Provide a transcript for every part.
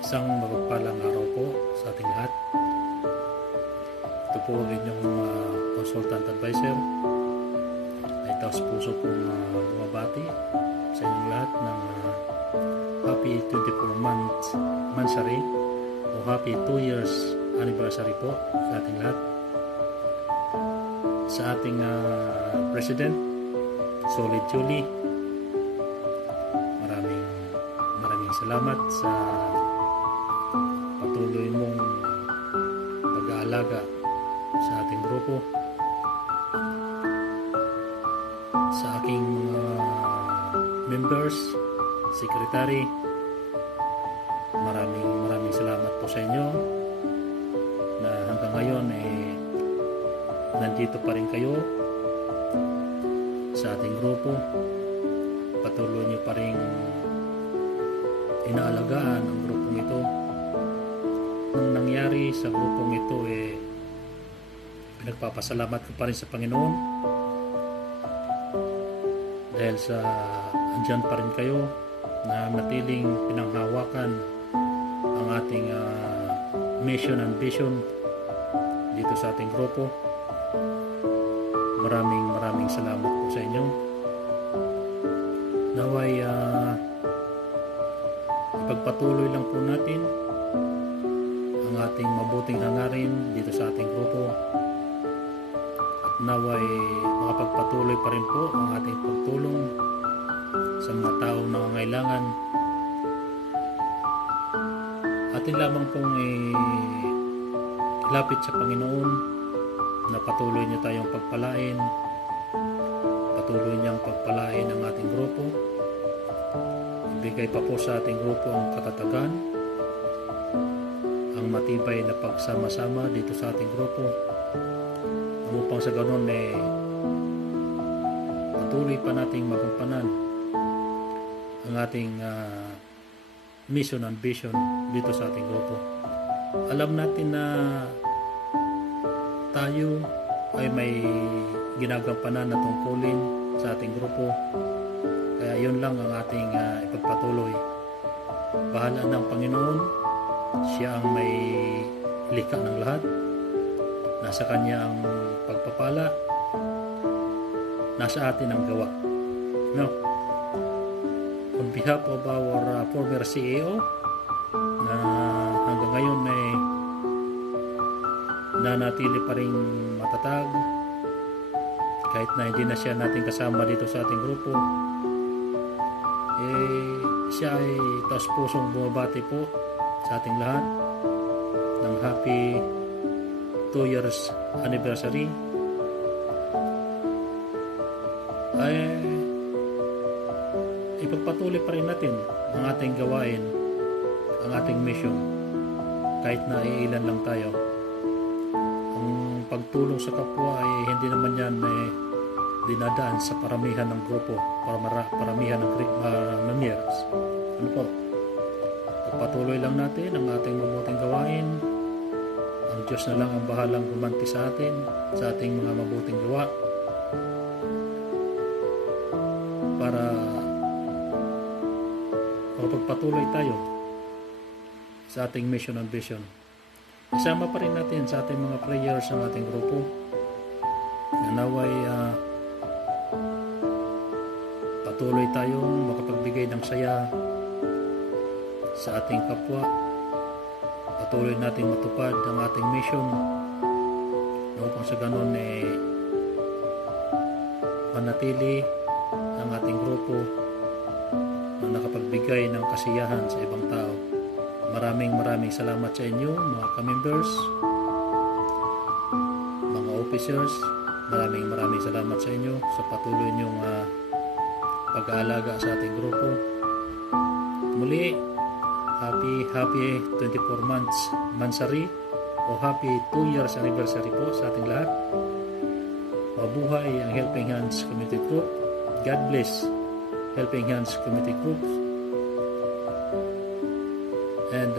Isang mapagpalang araw po sa ating lahat. Ito po ang inyong consultant advisor. Ay taos puso pong bumabati sa inyong lahat ng happy 24 months mansari o happy 2 years anniversary po sa ating lahat. Sa ating President, Solid Julie, maraming salamat sa patuloy mong pag-aalaga sa ating grupo, sa aking members, secretary. Maraming salamat po sa inyo na hanggang ngayon nandito pa rin kayo sa ating grupo. Patuloy niyo pa rin inaalagaan ang grupong ito. Nung nangyari sa grupong ito, pinagpapasalamat ko pa rin sa Panginoon dahil sa andyan pa rin kayo na natiling pinanghawakan ang ating mission and vision dito sa ating grupo. Maraming salamat po sa inyo. Naway ipagpatuloy lang po natin ang ating mabuting hangarin dito sa ating grupo. At naway makapagpatuloy pa rin po ang ating pagtulong sa mga taong nangangailangan. Atin lamang pong ilapit sa Panginoon na patuloy niya tayong pagpalain, patuloy niyang pagpalain ang ating grupo, ibigay pa po sa ating grupo ang katatagan, ang matibay na pagsama-sama dito sa ating grupo, upang sa ganon patuloy pa nating magampanan ang ating mission and vision dito sa ating grupo. Alam natin na tayo ay may ginagampanan na tungkulin sa ating grupo, kaya yun lang ang ating ipagpatuloy. Bahala ng Panginoon, siya ang may likha ng lahat, nasa kanya ang pagpapala, nasa atin ang gawa. No? On behalf of our former CEO na hanggang ngayon nanatili pa rin matatag kahit na hindi na siya natin kasama dito sa ating grupo, siya ay taos pusong bumabati po sa ating lahat ng happy 2 years anniversary. Ipagpatuloy pa rin natin ang ating gawain, ang ating mission, kahit na iilan lang tayo. Ang pagtulong sa kapwa ay hindi naman yan dinadaan sa paramihan ng grupo, paramihan ng members. Ano po? Pagpatuloy lang natin ang ating mabuting gawain. Ang Diyos na lang ang bahalang gumanti sa atin, sa ating mga mabuting gawa, para makapagpatuloy tayo sa ating mission and vision. Isama pa rin natin sa ating mga prayers ng ating grupo na naway patuloy tayong makapagbigay ng saya sa ating kapwa. Patuloy natin matupad ang ating mission upang sa ganon manatili ang ating grupo na nakapagbigay ng kasiyahan sa ibang tao. Maraming salamat sa inyo mga ka-members, mga officers. Maraming salamat sa inyo sa patuloy niyong pag-aalaga sa ating grupo. Muli, happy 24 months mansari o happy 2 years anniversary po sa ating lahat. Mabuhay ang Helping Hands Community Group. God bless Helping Hands Community Groups. And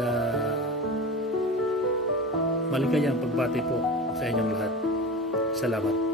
maligayang pagbati po sa inyong lahat. Salamat.